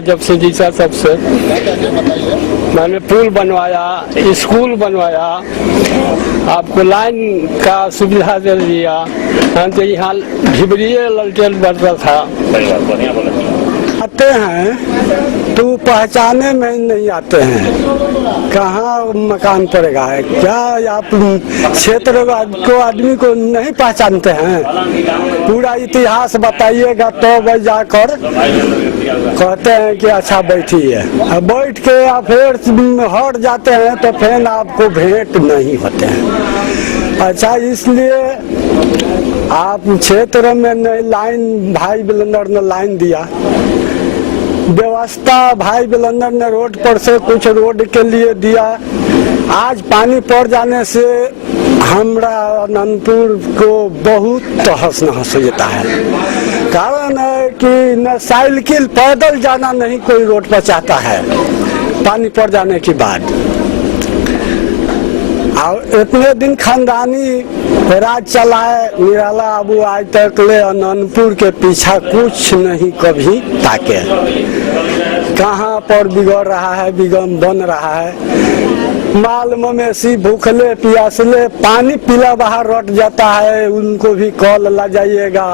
जब से जीता तब से मैंने पुल बनवाया, स्कूल बनवाया, आपको लाइन का सुविधा दे दिया। तो यहाँ ढिबरिये ललटेन बढ़ता था। आते हैं तो पहचाने में नहीं आते हैं, कहाँ मकान पड़ेगा है क्या? आप क्षेत्र को आदमी को नहीं पहचानते हैं? पूरा इतिहास बताइएगा तो जाकर कहते हैं कि अच्छा बैठिए। अब बैठ के आप फिर हट जाते हैं तो फिर आपको भेंट नहीं होते हैं। अच्छा, इसलिए आप क्षेत्र में नहीं लाइन, भाई बिलेंडर ने लाइन दिया, व्यवस्था भाई बिलेंडर ने रोड पर से कुछ रोड के लिए दिया। आज पानी पड़ जाने से हमरा अनंतपुर को बहुत तहस नहस होता है। कारण है कि न साइकिल पैदल जाना नहीं कोई रोड पर चाहता है पानी पड़ जाने के बाद। और इतने दिन खानदानी राज चला है निराला बाबू, आज तक ले अनंतपुर के पीछा कुछ नहीं कभी ताके। कहाँ पर बिगड़ रहा है, बिगम बन रहा है। माल मवेशी भूखले प्यासले पानी पीला बाहर रट जाता है, उनको भी कॉल ला जाइएगा,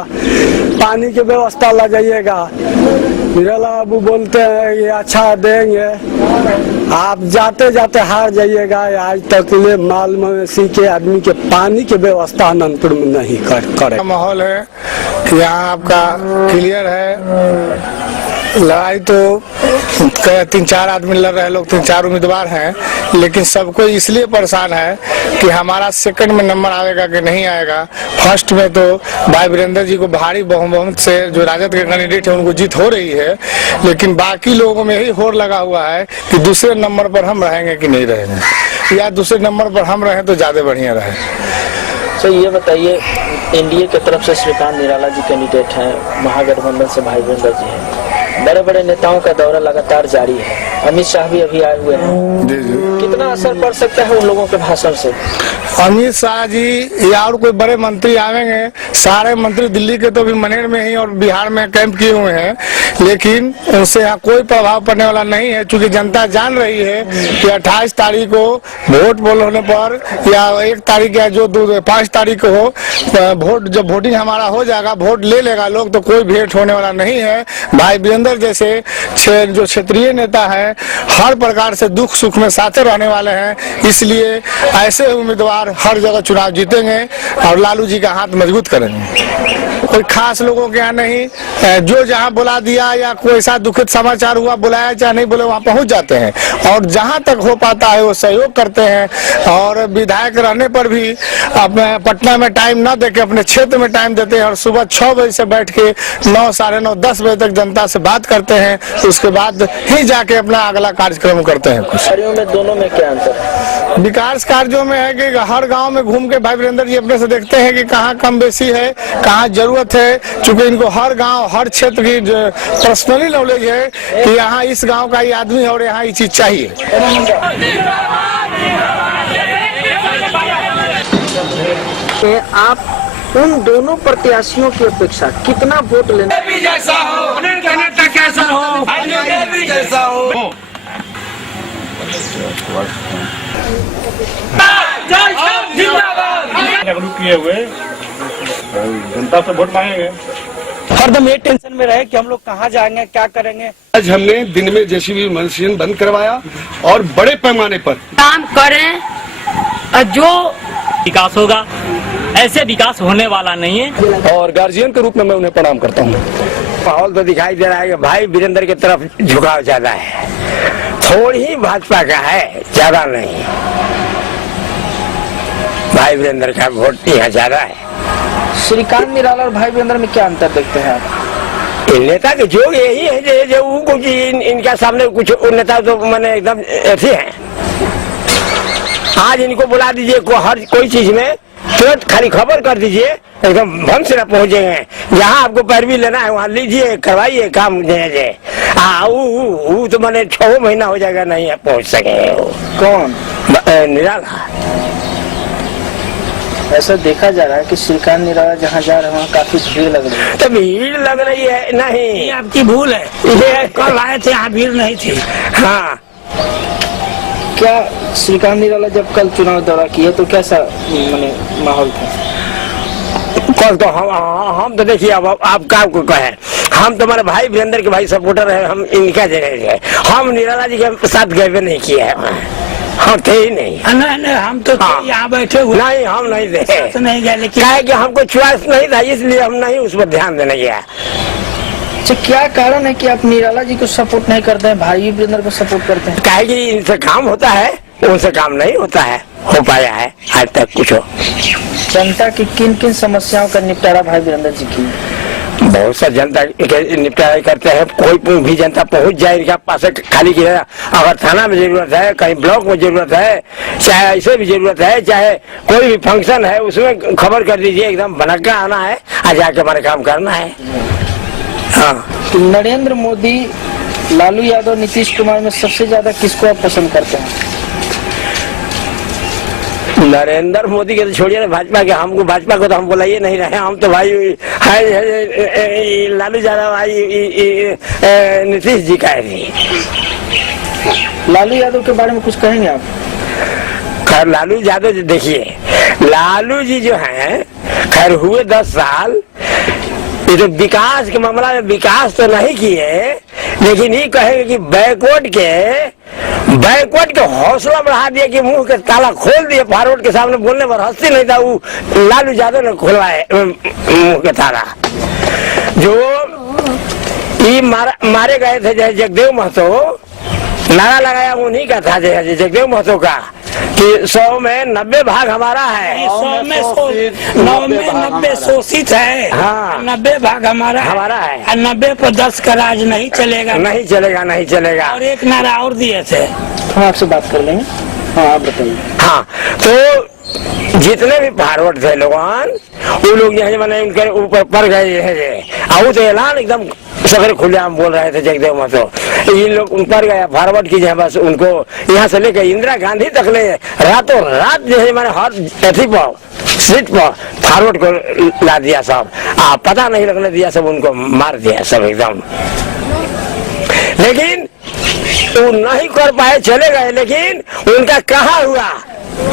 पानी की व्यवस्था ला जाइएगा। निराला बाबू बोलते हैं कि अच्छा देंगे, आप जाते जाते हार जाइएगा। आज तक ले माल मवेशी के आदमी के पानी की व्यवस्था अनंतपुर में नहीं करे। माहौल है यहाँ आपका क्लियर है। लड़ाई तो 3-4 आदमी लड़ रहे लोग, 3-4 उम्मीदवार हैं, लेकिन सबको इसलिए परेशान है कि हमारा सेकंड में नंबर आएगा कि नहीं आएगा। फर्स्ट में तो भाई वीरेंद्र जी को भारी बहुमत से जो राजद के कैंडिडेट है उनको जीत हो रही है, लेकिन बाकी लोगों में यही होड़ लगा हुआ है कि दूसरे नंबर पर हम रहेंगे कि नहीं रहेंगे, या दूसरे नंबर पर हम रहें तो ज्यादा बढ़िया रहे। तो ये बताइए, एनडीए की तरफ से श्रीकांत निराला जी कैंडिडेट हैं, महागठबंधन से भाई वीरेंद्र जी हैं, बड़े बड़े नेताओं का दौरा लगातार जारी है, अमित शाह भी अभी आए हुए हैं। कितना असर पड़ सकता है उन लोगों के भाषण से? अमित शाह जी या और कोई बड़े मंत्री आवेंगे, सारे मंत्री दिल्ली के तो भी मनेर में ही और बिहार में कैंप किए हुए हैं, लेकिन उनसे यहाँ कोई प्रभाव पड़ने वाला नहीं है। क्योंकि जनता जान रही है कि 28 तारीख को वोट पोल होने पर, या 1 तारीख या जो 5 तारीख को हो वोट, जब वोटिंग हमारा हो जाएगा, वोट ले लेगा लोग, तो कोई भेंट होने वाला नहीं है। भाई वीरेंद्र जैसे जो क्षेत्रीय नेता है हर प्रकार से दुख सुख में साथे रहने वाले हैं, इसलिए ऐसे उम्मीदवार हर जगह चुनाव जीतेंगे और लालू जी का हाथ मजबूत करेंगे। कोई खास लोगों के यहाँ नहीं, जो जहाँ बुला दिया या कोई ऐसा दुखद समाचार हुआ, बुलाया चाहे नहीं बुलाया, वहाँ पहुँच जाते हैं और जहाँ तक हो पाता है वो सहयोग करते हैं। और विधायक रहने पर भी अपने पटना में टाइम न देके अपने क्षेत्र में टाइम देते हैं और सुबह 6 बजे से बैठ के 9, साढ़े 9, 10 बजे तक जनता से बात करते हैं, उसके बाद ही जाके अपना अगला कार्यक्रम करते हैं। कुछ में दोनों में क्या अंतर है? विकास कार्यों में है कि हर गांव में घूम के भाई वीरेंद्र जी अपने से देखते हैं कि कहाँ कम बेसी है, कहाँ जरूरत है। चूंकि इनको हर गांव हर क्षेत्र की पर्सनली नॉलेज है कि यहाँ इस गांव का ही आदमी है और यहाँ ये चीज चाहिए। आप उन दोनों प्रत्याशियों की अपेक्षा कितना वोट लेना जैसा हो, कैसा हो, जैसा हो। जागरूक किए हुए जनता से वोट मांगेंगे। हरदम ये टेंशन में रहे कि हम लोग कहाँ जाएंगे, क्या करेंगे। आज हमने दिन में जेसीबी मशीन बंद करवाया और बड़े पैमाने पर काम करें और जो विकास होगा, ऐसे विकास होने वाला नहीं है। और गार्जियन के रूप में मैं उन्हें प्रणाम करता हूँ। माहौल तो दिखाई दे रहा है कि भाई वीरेंद्र की तरफ झुकाव ज्यादा है, थोड़ी ही भाजपा का है, ज्यादा नहीं। भाई वीरेंद्र का वोट यहाँ ज्यादा है। श्रीकांत निराला और भाई वीरेंद्र में क्या अंतर देखते हैं आप? नेता के जो यही है जो कुछ इनका सामने कुछ नेता तो मैंने एकदम ऐसे हैं। आज इनको बुला दीजिए हर कोई चीज में, तुरंत खाली खबर कर दीजिए, एकदम भन से न पहुंचेंगे। जहाँ आपको पैरवी लेना है वहाँ लीजिए, करवाइए काम। तो मैंने 6 महीना हो जाएगा नहीं पहुंच सके। कौन? निराला। ऐसा देखा जा रहा है कि श्रीकांत निराला जहाँ जा रहे हैं वहाँ काफी भीड़ लग रही है। तो भीड़ लग रही है नहीं, आपकी भूल है, ये कल आए थे यहाँ भीड़ नहीं थी। हाँ, क्या श्रीकांत निराला जब कल चुनाव दौरा किए तो कैसा माने माहौल था? कल तो हम तो देखिए, अब आप क्या को कहे, हम तो हमारे भाई वीरेंद्र के भाई सपोर्टर है, हम इनका जगह है, हम निराला जी के साथ गए नहीं किए हैं, हम थे ही नहीं। नहीं, हम तो यहाँ बैठे हुए नहीं, हम नहीं थे, नहीं गए, लेकिन क्या है कि हमको चॉइस नहीं था, इसलिए हम नहीं उस पर ध्यान देने गया। अच्छा, क्या कारण है कि आप निराला जी को सपोर्ट नहीं करते हैं, भाई वीरेंद्र को सपोर्ट करते हैं? क्या है कि इनसे काम होता है, उनसे काम नहीं होता है, हो पाया है आज तक कुछ हो। जनता की किन किन समस्याओं का निपटारा भाई वीरेंद्र जी की? बहुत सा जनता के निपटारा करते हैं, कोई भी जनता पहुंच जाए इनके पास खाली की है। अगर थाना में जरूरत है, कहीं ब्लॉक में जरूरत है, चाहे ऐसे भी जरूरत है, चाहे कोई भी फंक्शन है, उसमें खबर कर दीजिए, एकदम बना के आना है, आज जाके हमारे काम करना है। हाँ, तो नरेंद्र मोदी, लालू यादव, नीतीश कुमार में सबसे ज्यादा किसको आप पसंद करते हैं? नरेंद्र मोदी के तो छोड़िए ना, भाजपा के, हमको भाजपा को तो हम बुलाइए नहीं रहे, हम तो भाई है लालू यादव भाई नीतीश जी का है। लालू यादव के बारे में कुछ कहेंगे आप? खैर लालू यादव जी, देखिए लालू जी जो हैं, खैर हुए 10 साल, ये तो विकास के मामला में विकास तो नहीं किए, लेकिन ये कहेंगे कि बैकवर्ड के हौसला बढ़ा दिया कि मुंह के ताला खोल दिए, फॉरवर्ड के सामने बोलने पर हंसी नहीं था, वो लालू यादव ने खोलवाए मुंह के ताला। जो ये मारे गए थे जय जगदेव महतो, नारा लगाया उन्हीं का था, जय जगदेव महतो का, कि 100 में 90 भाग हमारा है, 100 में 90 शोषित है। हाँ, 90 भाग हमारा है, और 90 पर 10 का राज नहीं चलेगा, नहीं चलेगा। और एक नारा और दिए थे, हम आपसे बात कर लेंगे। हाँ, आप बताइए। हाँ, तो जितने भी फॉरवर्ड थे लोगन, वो लोग जो मैंने उनके ऊपर पड़ गए हैं, और तो ऐलान एकदम सगरे खुलेआम बोल रहे थे जगदेव महतो, इन लोग उन पर गया फॉरवर्ड कीजिए, बस उनको यहाँ से लेकर इंदिरा गांधी तक ले रातों रात जो है मैंने हर अथी पर सीट पर फॉरवर्ड को ला दिया सब, पता नहीं लगने दिया, सब उनको मार दिया सब एकदम। लेकिन वो नहीं कर पाए, चले गए, लेकिन उनका कहा हुआ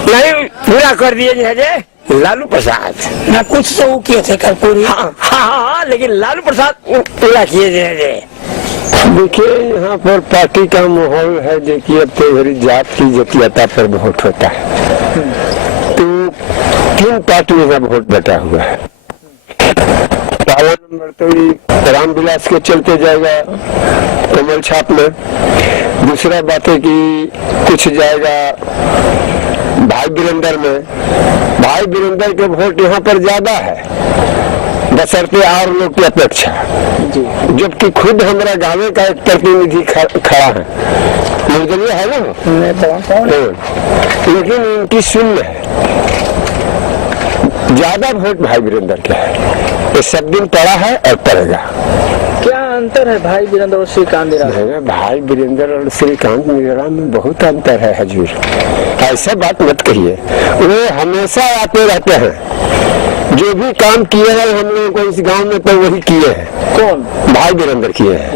नहीं पूरा कर दिए जे लालू प्रसाद ना, कुछ तो वो किए थे कर्पूरी। हाँ, लेकिन लालू प्रसाद पूरा किए जे। देखिए, यहाँ पर पार्टी का माहौल है, देखिए अब तो हमारी जात की जातीयता पर वोट होता है, तो 3 पार्टियों का वोट बटा हुआ है। पहला नंबर तो रामविलास के चलते जाएगा कमल छाप में, दूसरा बात है कि कुछ जाएगा भाई वीरेंद्र में, भाई वीरेंद्र के वोट यहाँ पर ज्यादा है बशर्ते और लोग की अपेक्षा, जबकि खुद हमारा गाँव का एक प्रतिनिधि खड़ा है, निर्दलीय है ना, लेकिन उनकी शून्य है, ज्यादा वोट भाई वीरेंद्र के है, ये सब दिन पड़ा है और पड़ेगा। क्या अंतर है भाई वीरेंद्र और श्रीकांत निराला? भाई वीरेंद्र और श्रीकांत निराला में बहुत अंतर है हजूर, ऐसा बात मत कहिए, वो हमेशा आते रहते हैं, जो भी काम किए हैं हम लोगों को इस गांव में तो वही किए हैं। कौन? भाई वीरेंद्र किए हैं।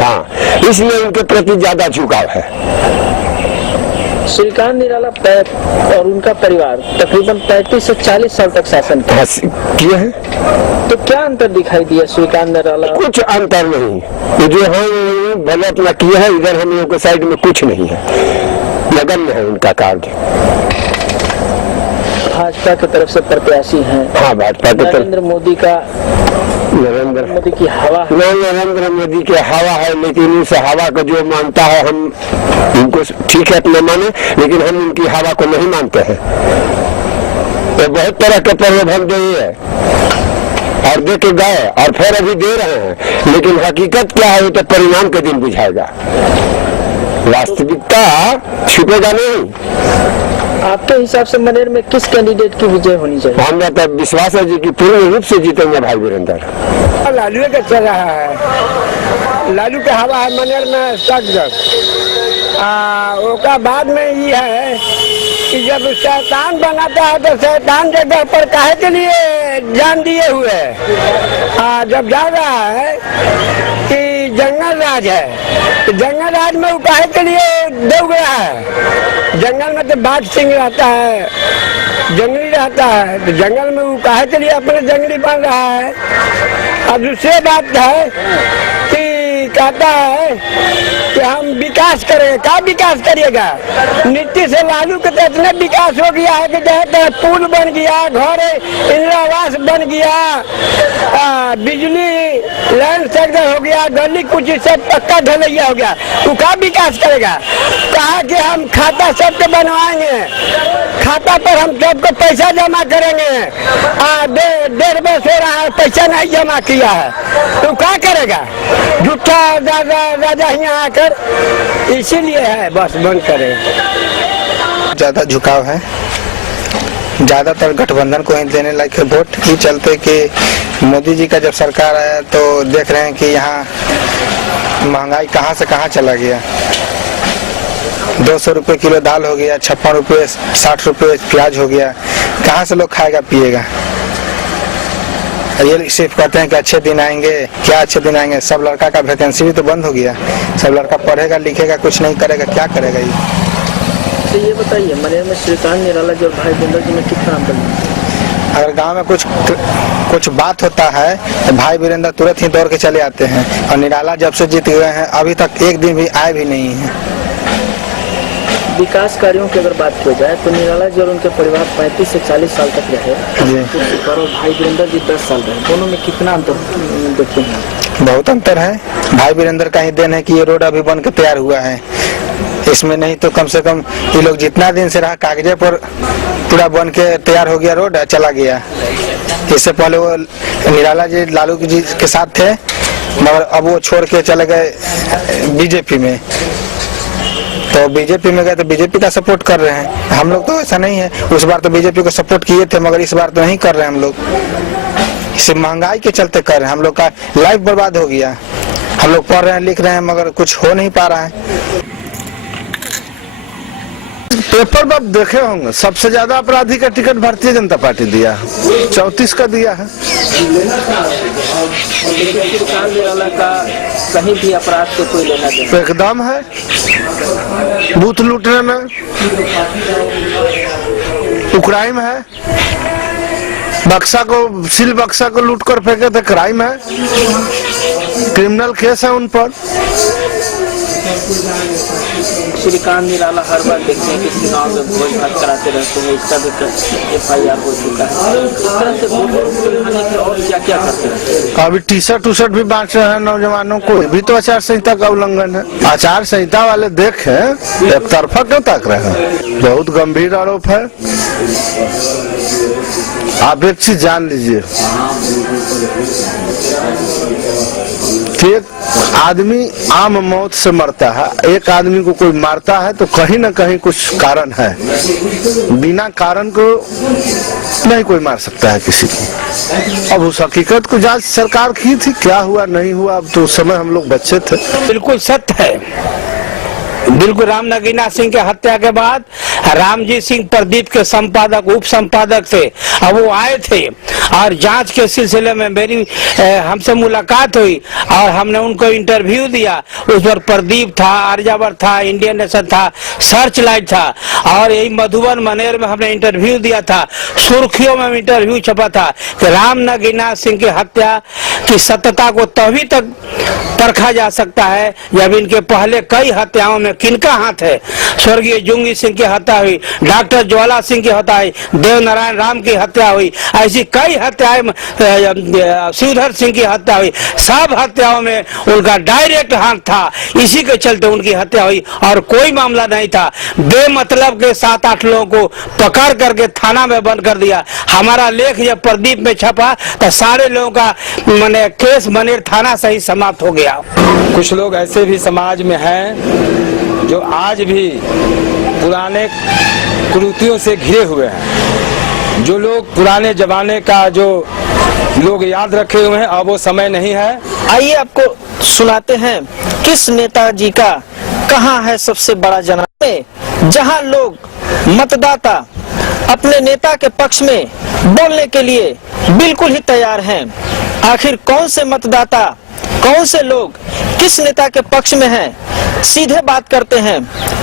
हाँ, इसलिए उनके प्रति ज्यादा झुकाव है। श्रीकांत निराला और उनका परिवार तकरीबन 35 से 40 साल तक शासन किए हैं, तो क्या अंतर दिखाई दिया श्रीकांत निराला? कुछ अंतर नहीं, जो है भले अपना किए हैं, इधर हम लोगों के साइड में कुछ नहीं है, नगण्य है उनका कार्य। भाजपा की तरफ से प्रत्याशी हैं। हाँ, भाजपा की तरफ नरेंद्र मोदी की हवा है। नरेंद्र मोदी की हवा है, लेकिन उस हवा को जो मानता है, हम उनको ठीक है अपने माने, लेकिन हम उनकी हवा को नहीं मानते हैं। तो बहुत तरह के प्रलोभन दिए है और दे के गए और फिर अभी दे रहे हैं, लेकिन हकीकत क्या है वो तो परिणाम के दिन बुझाएगा, वास्तविकता छुपेगा नहीं। आपके हिसाब से मनेर में किस कैंडिडेट की विजय होनी चाहिए? हमें तो विश्वास है जी कि पूर्ण रूप से जीतेंगे भाई वीरेंद्र। लालू का चल रहा है, लालू का हवा है मनेर में तक, बाद में ये है कि जब शैतान बनाता है तो शैतान जगह पर काहे के लिए जान दिए हुए जब जा रहा है कि जंगल राज है तो जंगल राज में वो काहे के लिए दब गया है। जंगल में तो बाघ सिंह रहता है, जंगली रहता है, तो जंगल में वो काहे के लिए अपने जंगली बन रहा है। और दूसरी बात है कि कहता है कि हम विकास करेंगे। क्या विकास करिएगा? नीतीश से लालू के तो इतना विकास हो गया है कि जैसे पुल बन गया, घर इंदिरा आवास बन गया, बिजली लाइन सेक्टर हो गया, गली कुछ सब पक्का ढलैया हो गया। वो क्या विकास करेगा? कहा कि हम खाता सबके बनवाएंगे, खाता पर हम सबको पैसा जमा करेंगे। 1.5 वर्ष हो रहा है पैसा नहीं जमा किया है, तो क्या करेगा? झूठा राजा यहाँ आकर, इसीलिए है बस बंद करें। ज्यादा झुकाव है, ज्यादातर गठबंधन को ही देने लायक है वोट। ये चलते कि मोदी जी का जब सरकार आया तो देख रहे हैं कि यहाँ महंगाई कहाँ से कहाँ चला गया। 200 रुपये किलो दाल हो गया, 56 रुपये 60 रुपये प्याज हो गया। कहाँ से लोग खाएगा पिएगा? ये सिर्फ कहते हैं कि अच्छे दिन आएंगे। क्या अच्छे दिन आएंगे? सब लड़का का वैकेंसी भी तो बंद हो गया। सब लड़का पढ़ेगा लिखेगा कुछ नहीं करेगा, क्या करेगा ये? तो ये बताइए, मनेर में श्रीकांत निराला जी और भाई वीरेंद्र जी में कितना अंतर है? अगर गांव में कुछ बात होता है तो भाई वीरेंद्र तुरंत ही दौड़ के चले आते हैं, और निराला जब से जीत गए हैं अभी तक एक दिन भी आए भी नहीं है। विकास कार्यों की अगर बात की जाए तो निराला जी और उनके परिवार 35 से 40 साल तक रहे और भाई वीरेंद्र जी 10 साल रहे। दोनों में कितना अंतर देखते हैं? बहुत अंतर है। भाई वीरेंद्र का ही देन है कि ये रोड अभी बन के तैयार हुआ है। इसमें नहीं तो कम से कम ये लोग जितना दिन से रहा कागजे पर पूरा बन के तैयार हो गया, रोड चला गया। इससे पहले वो निराला जी लालू जी के साथ थे, मगर अब वो छोड़ के चले गए बीजेपी में। तो बीजेपी में गए तो बीजेपी का सपोर्ट कर रहे हैं। हम लोग तो ऐसा नहीं है, उस बार तो बीजेपी को सपोर्ट किए थे मगर इस बार तो नहीं कर रहे हैं हम लोग। इसे महंगाई के चलते कर रहे हैं। हम लोग का लाइफ बर्बाद हो गया। हम लोग पढ़ रहे हैं लिख रहे हैं मगर कुछ हो नहीं पा रहा है। पेपर में आप देखे होंगे सबसे ज्यादा अपराधी का टिकट भारतीय जनता पार्टी दिया है, 34 का दिया है। का कहीं भी अपराध से कोई लेना देना एकदम है। बूथ लूटने में क्राइम है, सील बक्सा को लूट कर फेंके थे, क्राइम है, क्रिमिनल केस है उन पर। श्रीकांत निराला हर बार देखते हैं कि चुनाव में भोज भात कराते रहते हैं, इसका भी FIR हो चुका है। इस तरह से वोट दिखाने के और क्या क्या करते हैं? अभी टी शर्ट भी बांट रहे हैं नौजवानों को, भी तो आचार संहिता का उल्लंघन है। आचार संहिता वाले देखें एक तरफा क्यों ताक रहे हैं? बहुत गंभीर आरोप है। आप एक चीज जान लीजिए कि एक आदमी आम मौत से मरता है, एक आदमी को कोई मारता है तो कहीं ना कहीं कुछ कारण है। बिना कारण को नहीं कोई मार सकता है किसी को। अब उस हकीकत को जांच सरकार की थी, क्या हुआ नहीं हुआ अब तो उस समय हम लोग बच्चे थे। बिल्कुल सत्य है। बिल्कुल राम नगीना सिंह के हत्या के बाद रामजी सिंह प्रदीप के संपादक उप संपादक थे। अब वो आए थे और जांच के सिलसिले में मेरी हमसे मुलाकात हुई और हमने उनको इंटरव्यू दिया। उस पर प्रदीप था, आर्यावर्त था, इंडियन नेशन था, सर्च लाइट था और यही मधुबन मनेर में हमने इंटरव्यू दिया था। सुर्खियों में इंटरव्यू छपा था कि राम नगीना सिंह की हत्या की सत्यता को तभी तक परखा जा सकता है जब इनके पहले कई हत्याओं में किनका हाथ है। स्वर्गीय जुंगी सिंह की हत्या हुई, डॉक्टर ज्वाला सिंह की हत्या हुई, देव नारायण राम की हत्या हुई, ऐसी कई हत्याएं, शिवधर सिंह की हत्या हुई। सब हत्याओं में उनका डायरेक्ट हाथ था, इसी के चलते उनकी हत्या हुई और कोई मामला नहीं था। बेमतलब के 7-8 लोगों को पकड़ करके थाना में बंद कर दिया। हमारा लेख जब प्रदीप में छपा तो सारे लोगों का मैंने केस मनेर थाना से ही समाप्त हो गया। कुछ लोग ऐसे भी समाज में हैं जो आज भी पुराने कुरीतियों से घिरे हुए हैं। जो लोग पुराने जमाने का जो लोग याद रखे हुए हैं, अब वो समय नहीं है। आइए आपको सुनाते हैं किस नेताजी का कहाँ है सबसे बड़ा जनाजा, जहाँ लोग मतदाता अपने नेता के पक्ष में बोलने के लिए बिल्कुल ही तैयार हैं। आखिर कौन से मतदाता, कौन से लोग किस नेता के पक्ष में हैं, सीधे बात करते हैं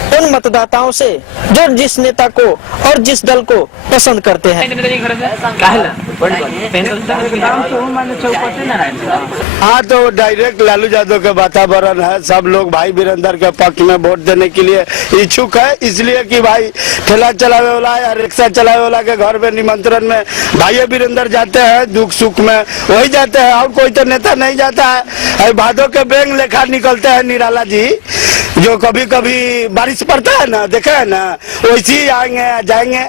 उन मतदाताओं से जो जिस नेता को और जिस दल को पसंद करते हैं। हाँ, तो डायरेक्ट लालू यादव के वातावरण है। सब लोग भाई वीरेंद्र के पक्ष में वोट देने के लिए इच्छुक है, इसलिए कि भाई ठेला चलावे वाला या रिक्शा चलावे वाला के घर में निमंत्रण में भाई वीरेंद्र जाते हैं, दुख सुख में वही जाते हैं, और कोई तो नेता नहीं जाता है। भादों के बैंक लेखा निकलते हैं निराला जी, जो कभी कभी बारिश पड़ता है ना, देखे है ना, वैसे ही आएंगे जाएंगे,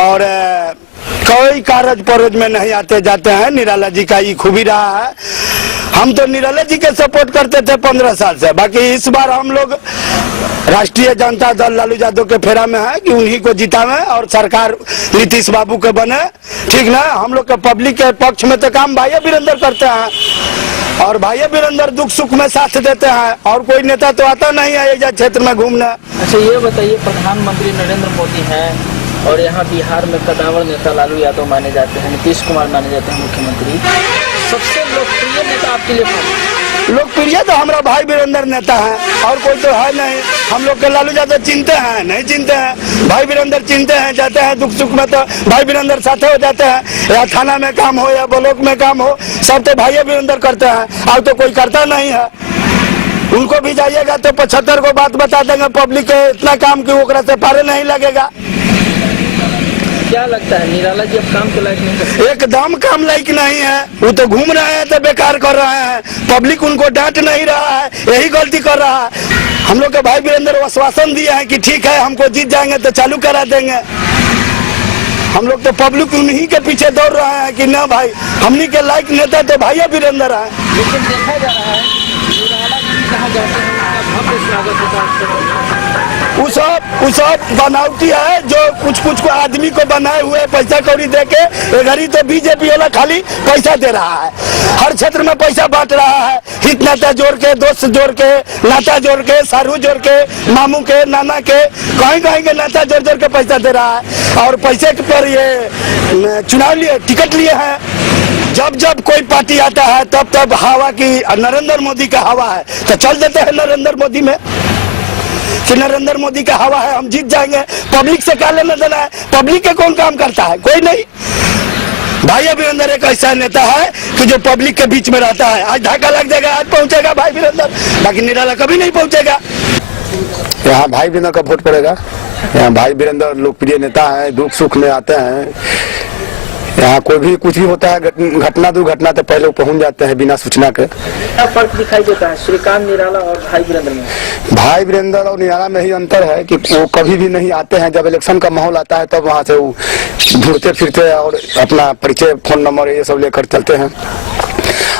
और कोई कारज परोज में नहीं आते जाते हैं। निराला जी का ये खूबी रहा है। हम तो निराला जी के सपोर्ट करते थे 15 साल से, बाकी इस बार हम लोग राष्ट्रीय जनता दल लालू यादव के फेरा में है कि उन्हीं को जितावे और सरकार नीतीश बाबू के बने, ठीक ना। हम लोग के पब्लिक के पक्ष में तो काम भाई वीरेंद्र करते हैं, और भाई वीरेंद्र दुख सुख में साथ देते हैं, और कोई नेता तो आता नहीं है ये क्षेत्र में घूमने। अच्छा, ये बताइए, प्रधानमंत्री नरेंद्र मोदी हैं और यहाँ बिहार में कदावर नेता लालू यादव माने जाते हैं, नीतीश कुमार माने जाते हैं मुख्यमंत्री। सबसे लोकप्रिय नेता आपके लिए कौन? लोकप्रिय तो हमारा भाई वीरेंद्र नेता है, और कोई तो है नहीं। हम लोग के लालू यादव चिंते हैं नहीं चिंते हैं, भाई वीरेंद्र चिंते हैं, जाते हैं दुख सुख में तो भाई वीरेंद्र साथे हो जाते हैं, या थाना में काम हो या ब्लॉक में काम हो, सब तो भाई वीरेंद्र करते हैं, और तो कोई करता नहीं है। उनको भी जाइएगा तो 75 को बात बता देंगे पब्लिक के, इतना काम की ओकरा से पारे नहीं लगेगा। क्या लगता है निराला जी अब काम के लायक नहीं करते? एकदम काम लायक नहीं है, वो तो घूम रहे हैं तो बेकार कर रहे हैं, पब्लिक उनको डांट नहीं रहा है, यही गलती कर रहा है। हम लोग के भाई वीरेंद्र आश्वासन दिए हैं कि ठीक है हमको जीत जाएंगे तो चालू करा देंगे। हम लोग तो पब्लिक उन्हीं के पीछे दौड़ रहे हैं कि ना भाई हमनी के लायक नेता तो भाई वीरेंद्र है। लेकिन देखा जा रहा है निराला जी कहाँ जाते हैं भव्य स्वागत होता है। वो सब बनावटी है, जो कुछ को आदमी को बनाए हुए पैसा कौड़ी दे के घड़ी तो बीजेपी वाला खाली पैसा दे रहा है, हर क्षेत्र में पैसा बांट रहा है, हित नाता जोड़ के, दोस्त जोड़ के, नाता जोड़ के, सारू जोड़ के, मामू के, नाना के, कहीं कहीं के नाता जोड़ जोड़ के पैसा दे रहा है, और पैसे के पर ये चुनाव लिए टिकट लिए हैं। जब जब कोई पार्टी आता है तब तब हवा की नरेंद्र मोदी का हवा है तो चल देते हैं नरेंद्र मोदी में कि नरेंद्र मोदी का हवा है हम जीत जाएंगे। पब्लिक से क्या लेना देना है? पब्लिक के कौन काम करता है? कोई नहीं। भाई वीरेंद्र एक ऐसा नेता है कि जो पब्लिक के बीच में रहता है। आज धक्का लग जाएगा, आज पहुंचेगा भाई वीरेंद्र, बाकी निराला कभी नहीं पहुंचेगा। यहाँ भाई वीरेंद्र का वोट पड़ेगा। यहाँ भाई वीरेंद्र लोकप्रिय नेता है, दुख सुख में आते हैं। यहाँ कोई भी कुछ भी होता है घटना दुर्घटना तो पहले पहुंच जाते हैं बिना सूचना के। क्या फर्क दिखाई देता है श्रीकांत निराला और भाई वीरेंद्र में? भाई वीरेंद्र और निराला में ही अंतर है कि वो कभी भी नहीं आते हैं। जब इलेक्शन का माहौल आता है तब वहाँ से वो ढूंढते फिरते और अपना परिचय, फोन नंबर ये सब लेकर चलते हैं।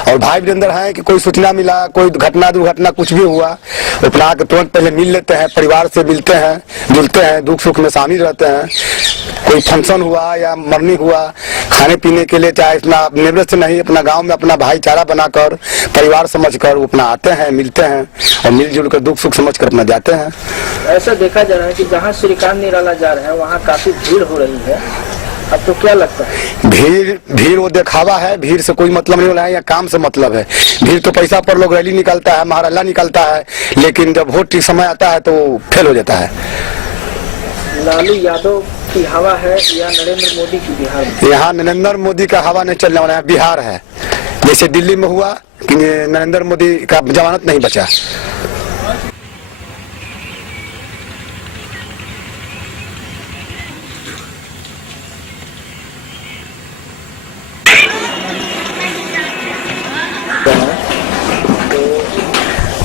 और भाई वीरेंद्र है कि कोई सूचना मिला, कोई घटना दुर्घटना कुछ भी हुआ, अपना के तुरंत पहले मिल लेते हैं, परिवार से मिलते हैं, जुलते हैं, दुख सुख में शामिल रहते हैं। कोई फंक्शन हुआ या मरनी हुआ, खाने पीने के लिए चाहे इतना निवृत्त नहीं, अपना गांव में अपना भाईचारा बनाकर, परिवार समझकर वो अपना आते हैं, मिलते हैं और मिलजुल कर दुख सुख समझकर अपना जाते हैं। ऐसा देखा जा रहा है कि जहाँ श्रीकांत निराला जा रहे हैं वहाँ काफी भीड़ हो रही है, अब तो क्या लगता है? भीड़ वो दिखावा है, भीड़ से कोई मतलब नहीं हो रहा है या काम से मतलब है। भीड़ तो पैसा पर लोग रैली निकालता है, महाराला निकालता है, लेकिन जब वोट की समय आता है तो फेल हो जाता है। लालू यादव की हवा है या नरेंद्र मोदी की बिहार में? यहाँ नरेंद्र मोदी का हवा नहीं चलने वाला है, बिहार है। जैसे दिल्ली में हुआ कि नरेंद्र मोदी का जमानत नहीं बचा।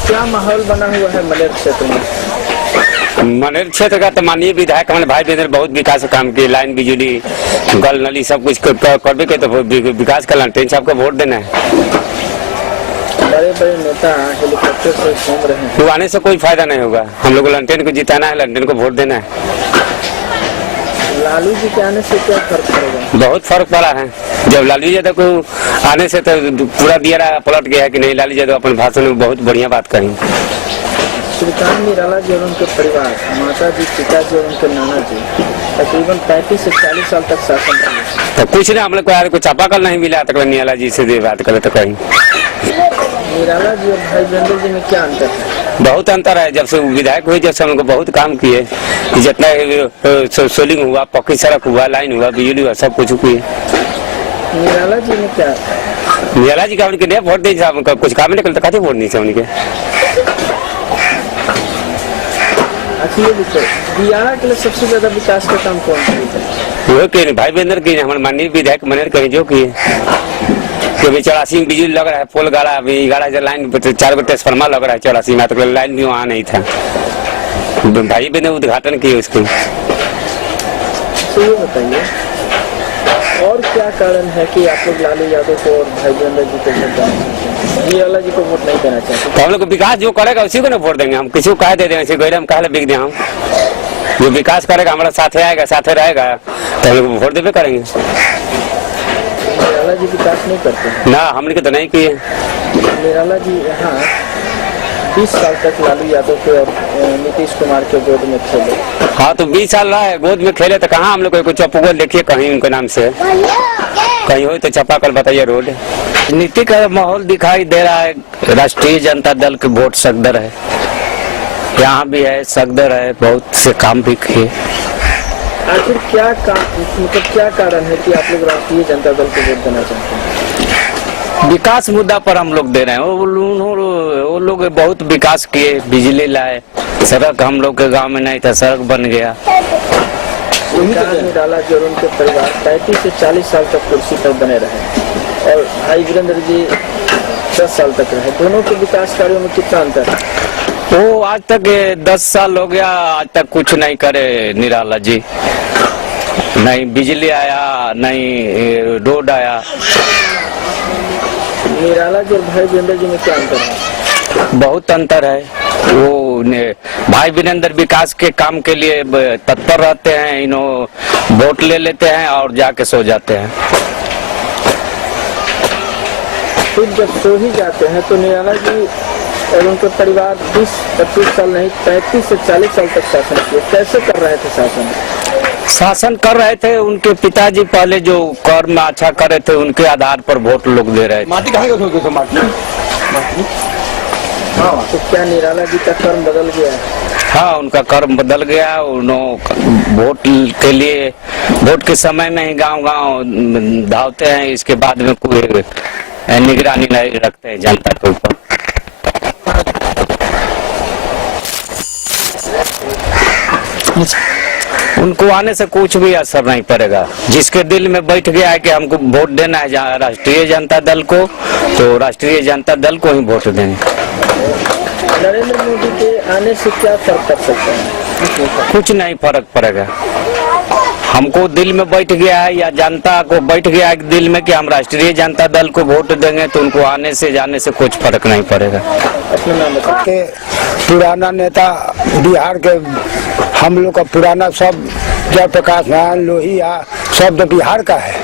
क्या माहौल बना हुआ है मनेर क्षेत्र में? मनेर क्षेत्र का तो माननीय विधायक हमारे भाई वीरेंद्र बहुत विकास काम किए, लाइन बिजली गल नली सब कुछ करबे के, तो विकास का लालटेन साहब को वोट देना है। बड़े बड़े नेता हेलीकॉप्टर से घूम रहे हैं, वो आने से कोई फायदा नहीं होगा। हम लोग को लालटेन को जिताना है, लालटेन को वोट देना है। लालू जी के आने से क्या फर्क पड़ेगा? बहुत फर्क पड़ा है। जब लालू यादव को आने से तो पूरा दिया पलट गया है कि नहीं, लालू यादव अपने भाषण में बहुत बढ़िया बात कही। श्रीकांत निराला जी और उनके परिवार, माता जी, पिताजी और उनके नाना जी तकरीबन 35 से 40 साल तक शासन किए। तो कुछ नहीं, हम लोग को यार कोई चापाकल नहीं मिला तक निराला जी से बात करे तो कहीं। निराला जी और भाई वीरेंद्र जी में क्या अंतर है? बहुत अंतर है। जब से विधायक हुए जब से हमको बहुत काम किए, जितना सोलिंग हुआ, पक्की सड़क हुआ, लाइन हुआ, बिजली हुआ, सब कुछ किए। निराला जी ने क्या? निराला जी का उनके नहीं वोट दी, कुछ काम नहीं करते, खाते वोट नहीं से उनके। अच्छा ये बिहार के लिए सबसे ज्यादा विकास का काम कौन सा है? वो कहीं भाई वीरेंद्र की, हमारे माननीय विधायक मनेर कहीं जो किए। क्योंकि 84 में बिजली लग रहा है, पोल गाड़ा, अभी गाड़ा लाइन 4 गो ट्रांसफार्मर लग रहा है 84 में, तो लाइन भी वहाँ नहीं था। भाई बहन ने उद्घाटन किए उसको। तो ये बताइए और क्या कारण है कि आप लोग लालू यादव को और भाई वीरेंद्र जी को वोट देना, निराला जी को वोट नहीं देना चाहते? तो हम लोग को विकास जो करेगा उसी को ना वोट देंगे। हम किसी को कह दे देंगे गैर हम कहा बिक दे, हम जो विकास करेगा हमारा साथे आएगा, साथे रहेगा, तो हम लोग वोट देवे करेंगे। निराला जी विकास नहीं करते ना, हमने तो नहीं किए। निराला जी यहाँ 20 साल तक लालू यादव के और नीतीश कुमार के गोद में खेले। हाँ तो 20 साल रहा है गोद में खेले, तो कहाँ हम लोग को चप्पू देखिए कहीं उनके नाम से कहीं हो तो चापाकल बताइए रोड। नीति का माहौल दिखाई दे रहा है। राष्ट्रीय जनता दल के वोट सगदर है, यहाँ भी है, सगदर है, बहुत से काम भी किए। आखिर क्या मतलब क्या कारण है कि आप लोग राष्ट्रीय जनता दल को वोट देना चाहते हैं? विकास मुद्दा पर हम लोग दे रहे हैं। वो लोग बहुत विकास किए, बिजली लाए, सड़क हम लोग के गांव में नहीं था, सड़क बन गया। निराला जी और उनके परिवार 35 से 40 साल तक कुर्सी पर बने रहे और भाई वीरेंद्र जी 10 साल तक रहे। दोनों के विकास कार्यों में कितना अंतर है? वो आज तक 10 साल हो गया, आज तक कुछ नहीं करे निराला जी। नहीं बिजली आया, नहीं रोड आया। निराला जी और भाई वीरेंद्र जी में क्या अंतर है? बहुत अंतर है। वो भाई वीरेंद्र विकास के काम के लिए तत्पर रहते हैं, इन्हों वोट ले लेते हैं और जाके सो जाते हैं। फिर जब सो ही जाते हैं तो निराला जी और उनके परिवार 20-25 साल नहीं 35 से 40 साल तक शासन किए। कैसे कर रहे थे शासन? शासन कर रहे थे। उनके पिताजी पहले जो कर्म अच्छा करे थे उनके आधार पर वोट लोग दे रहे थे। माटी कहाँ का माटी? हाँ, तो क्या निराला जी का कर्म बदल गया है? हाँ, उनका कर्म बदल गया। उन्होंने वोट के लिए वोट के समय में ही गांव-गांव धावते हैं, इसके बाद में कोई निगरानी नहीं रखते हैं जनता के ऊपर। उनको आने से कुछ भी असर नहीं पड़ेगा। जिसके दिल में बैठ गया है कि हमको वोट देना है राष्ट्रीय जनता दल को, तो राष्ट्रीय जनता दल को ही वोट देंगे। नरेंद्र मोदी के आने से क्या फर्क पड़ सकता है? कुछ नहीं फर्क पड़ेगा। हमको दिल में बैठ गया है या जनता को बैठ गया है दिल में कि हम राष्ट्रीय जनता दल को वोट देंगे, तो उनको आने से जाने से कुछ फर्क नहीं पड़ेगा। अपना नाम बताइए। पुराना नेता बिहार के हम लोग का पुराना सब जयप्रकाश नारायण लोहिया सब तो बिहार का है।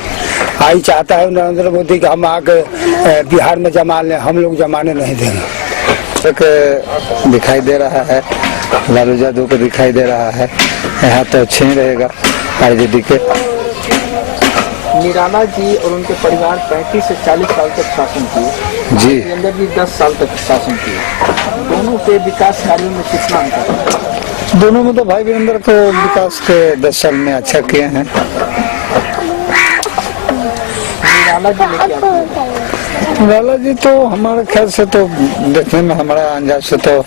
आई चाहता है नरेंद्र मोदी कि हम आके बिहार में जमा लें, हम लोग जमाने नहीं देंगे। तक दिखाई दे रहा है, लालू यादव को दिखाई दे रहा है, यहाँ तो अच्छे ही रहेगा आरजेडी के। निराला जी और उनके परिवार 35 से 40 साल तक शासन किए जी। वीरेंद्र जी 10 साल तक शासन किए। दोनों के विकास कार्यों में कितना अंतर है? दोनों में तो भाई वीरेंद्र को विकास के 10 साल में अच्छा किए हैं। निराला जी ने क्या किया? निराला जी तो हमारे ख्याल से तो देखने में हमारा अंदाज से तो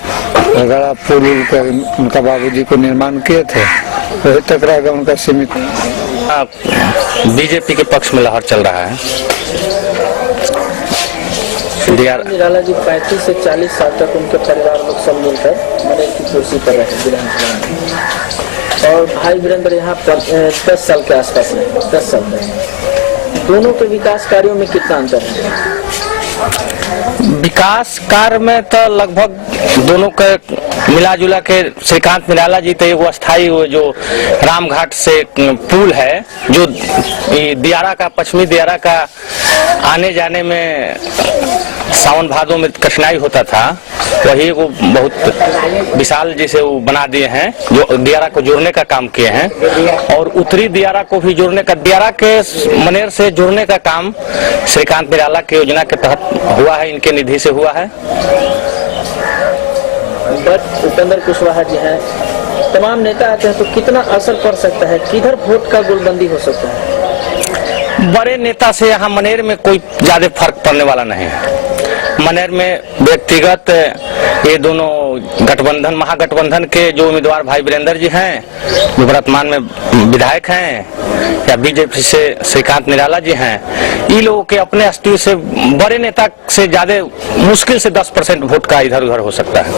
गड़ा पुल का उनका बाबूजी को निर्माण किए थे, वही तक रहेगा उनका सीमित। बीजेपी के पक्ष में लहर चल रहा है। निराला जी 35 से 40 साल तक उनके परिवार लोग सब मिलकर मनेर की कुर्सी पर रहे विधानसभा में, और भाई वीरेंद्र यहाँ 10 साल के आसपास रहे, 10 साल तक। दोनों के विकास कार्यों में कितना अंतर है? विकास कार्य में तो लगभग दोनों के मिला जुला के श्रीकांत निराला जी तो एगो अस्थायी जो रामघाट से पुल है जो दियारा का पश्चिमी दियारा का आने जाने में सावन भादों में कठिनाई होता था, वही वो बहुत विशाल जैसे वो बना दिए हैं, जो दियारा को जोड़ने का काम किए हैं। और उत्तरी दियारा को भी जोड़ने का, दियारा के मनेर से जोड़ने का काम श्रीकांत निराला की योजना के तहत हुआ है, इनके निधि से हुआ है। बट उपेंद्र कुशवाहा जी हैं, तमाम नेता आते हैं तो कितना असर पड़ सकता है, किधर वोट का गोलबंदी हो सकता है? बड़े नेता से यहाँ मनेर में कोई ज्यादा फर्क पड़ने वाला नहीं है। मनेर में व्यक्तिगत ये दोनों गठबंधन महागठबंधन के जो उम्मीदवार भाई वीरेंद्र जी हैं, जो वर्तमान में विधायक हैं, या बीजेपी से श्रीकांत निराला जी हैं, ये लोगों के अपने अस्तित्व से बड़े नेता से ज्यादा मुश्किल से 10% वोट का इधर उधर हो सकता है।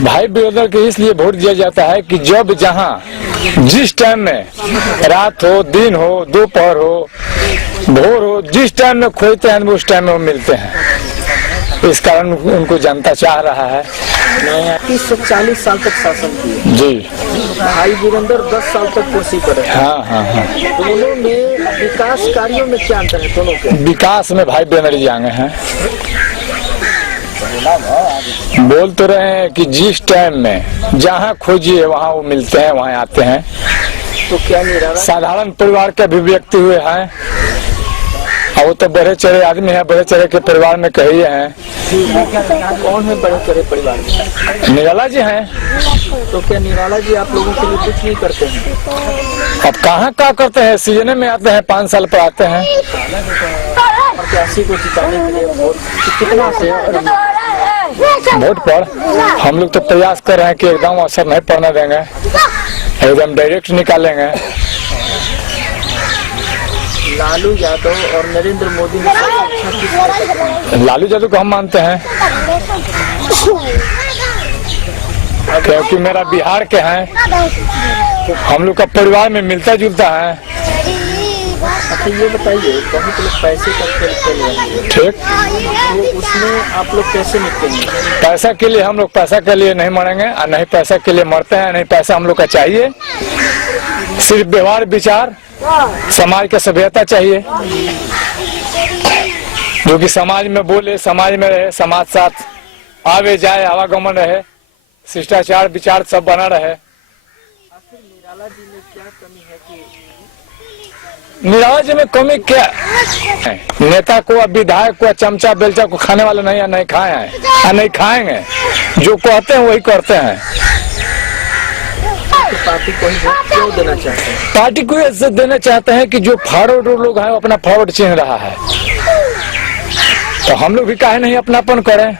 भाई वीरेंद्र के इसलिए वोट दिया जाता है कि जब जहां जिस टाइम में रात हो, दिन हो, दोपहर हो, भोर हो, जिस टाइम में खोजते हैं उस टाइम में वो मिलते हैं। इस कारण उनको जनता चाह रहा है। 40 साल तक शासन किए जी, भाई वीरेंद्र 10 साल तक कुर्सी पर रहे। हाँ। दोनों में विकास कार्यों में क्या अंतर है दोनों के? विकास में भाई वीरेंद्र जी आगे हैं। बोल तो रहे हैं कि जिस टाइम में जहाँ खोजिए वहाँ वो मिलते हैं, वहाँ आते हैं। तो क्या निराला साधारण परिवार के अभिव्यक्ति हुए हैं, और वो तो बड़े चढ़े आदमी है, बड़े चढ़े के परिवार में कहिए हैं। कौन है बड़े चढ़े परिवार में? निराला जी हैं। तो क्या निराला जी आप लोगों के लिए कुछ नहीं करते हैं? अब कहाँ क्या करते हैं, सीजन में आते हैं, 5 साल पर आते हैं। प्रत्याशी को जिताने के लिए वोट कितना से वोट पर हम लोग तो प्रयास कर रहे हैं कि एकदम असर नहीं पड़ने देंगे, एकदम डायरेक्ट निकालेंगे। लालू यादव और नरेंद्र मोदी में अच्छा लालू यादव को हम मानते हैं, क्योंकि मेरा बिहार के हैं, हम लोग का परिवार में मिलता जुलता है। अच्छा ये बताइए, बहुत लोग पैसे का खेल खेल रहे हैं, ठीक, तो उसमें आप लोग कैसे निकलेंगे? पैसा के लिए हम लोग पैसा के लिए नहीं मरेंगे, और नहीं पैसा के लिए मरते हैं, नहीं पैसा हम लोग का चाहिए। सिर्फ व्यवहार विचार, समाज का सभ्यता चाहिए, जो कि समाज में बोले, समाज में रहे, समाज साथ आवे जाए, आवागमन रहे, शिष्टाचार विचार सब बना रहे। निराला जी में क्या कमी है कि निराला जी में कमी क्या है? नेता को, विधायक को, चमचा बेलचा को खाने वाले नहीं, नहीं खाए हैं और नहीं खाएंगे। जो कहते हैं वही करते हैं। पार्टी को क्यों देना चाहते हैं? पार्टी को ऐसे देना चाहते हैं कि जो फॉरवर्ड लोग हैं वो अपना फॉरवर्ड चिन्ह रहा है, तो हम लोग भी काहे नहीं अपनापन करें,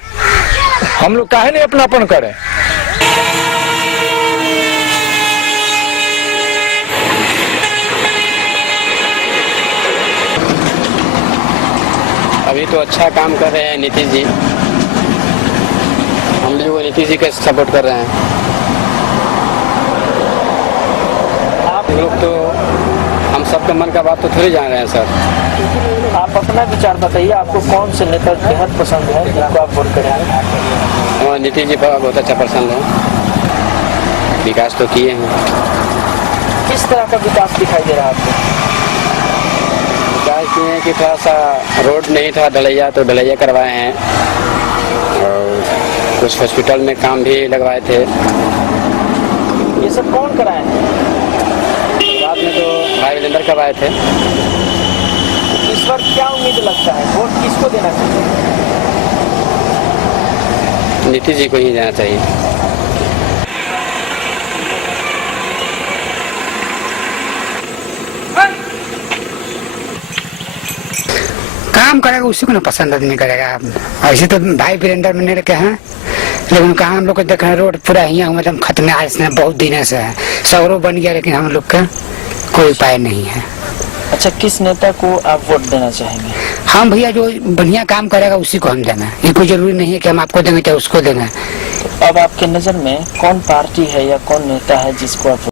हम लोग काहे नहीं अपनापन करें। अभी तो अच्छा काम कर रहे हैं नीतीश जी, हम लोग नीतीश जी का सपोर्ट कर रहे हैं। आप लोग तो हम सबका मन का बात तो थोड़ी जान रहे हैं सर। आप अपना विचार बताइए, आपको कौन से नेता बेहद पसंद है जिनको आप वोट करेंगे? हमारे नीतीश जी बहुत अच्छा पसंद है, विकास तो किए हैं। किस तरह का विकास दिखाई दे रहा है आपको? विकास किए हैं कि थोड़ा सा रोड नहीं था ढलैया, तो ढलैया करवाए हैं, और कुछ हॉस्पिटल में काम भी लगवाए थे। ये सब कौन कराए हैं? बाद में तो भाई वीरेंद्र करवाए थे। इस वक्त क्या उम्मीद लगता है, वोट किसको देना चाहिए? नीतीश जी को ही देना चाहिए। काम करेगा उसी को ना पसंद आदमी करेगा। ऐसे तो भाई वीरेंद्र में रखे हैं, लेकिन कहाँ हम लोग को देख रहे हैं रोड पूरा यहाँ मतलब खत्म है, बहुत दिन से है, सौरों बन गया, लेकिन हम लोग का कोई उपाय नहीं है। अच्छा, किस नेता को आप वोट देना चाहेंगे? हम भैया जो बढ़िया काम करेगा उसी को हम देना, ये कोई जरूरी नहीं है कि हम आपको देंगे चाहे उसको देंगे। अब आपके नजर में कौन पार्टी है या कौन नेता है जिसको आप